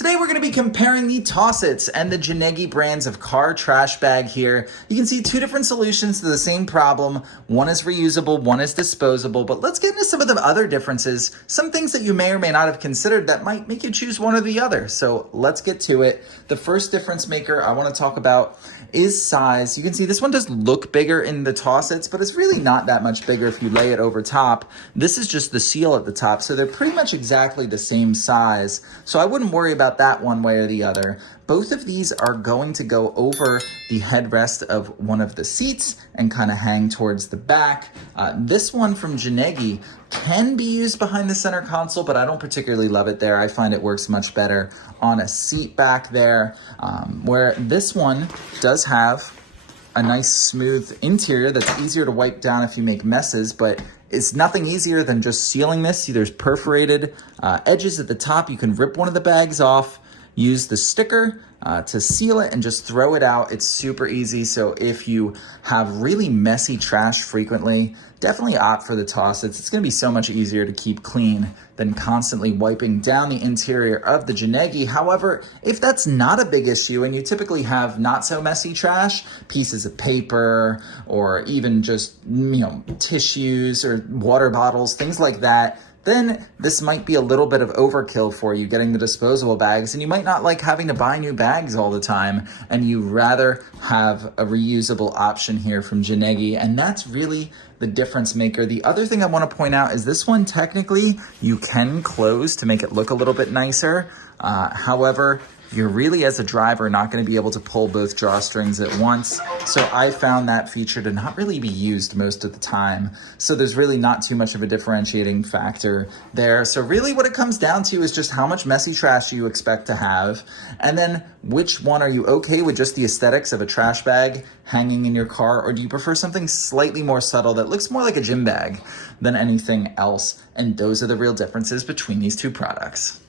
Today we're going to be comparing the Tossits and the GNEGNI brands of car trash bag here. You can see two different solutions to the same problem. One is reusable, one is disposable, but let's get into some of the other differences, some things that you may or may not have considered that might make you choose one or the other. So let's get to it. The first difference maker I want to talk about is size. You can see this one does look bigger in the Tossits, but it's really not that much bigger if you lay it over top. This is just the seal at the top, so they're pretty much exactly the same size. So I wouldn't worry about that one way or the other. Both of these are going to go over the headrest of one of the seats and kind of hang towards the back. This one from GNEGNI can be used behind the center console, but I don't particularly love it there. I find it works much better on a seat back there, where this one does have a nice smooth interior that's easier to wipe down if you make messes, but it's nothing easier than just sealing this. See, there's perforated edges at the top. You can rip one of the bags off, use the sticker to seal it, and just throw it out. It's super easy. So if you have really messy trash frequently, definitely opt for the Tossits. It's going to be so much easier to keep clean than constantly wiping down the interior of the GNEGNI. However, if that's not a big issue and you typically have not so messy trash, pieces of paper, or even just, tissues or water bottles, things like that, then this might be a little bit of overkill for you getting the disposable bags, and you might not like having to buy new bags all the time, and you rather have a reusable option here from GNEGNI, and that's really the difference maker. The other thing I want to point out is this one, technically, you can close to make it look a little bit nicer. However, you're really, as a driver, not going to be able to pull both drawstrings at once. So I found that feature to not really be used most of the time. So there's really not too much of a differentiating factor there. So really what it comes down to is just how much messy trash you expect to have. And then which one are you okay with, just the aesthetics of a trash bag hanging in your car? Or do you prefer something slightly more subtle that looks more like a gym bag than anything else? And those are the real differences between these two products.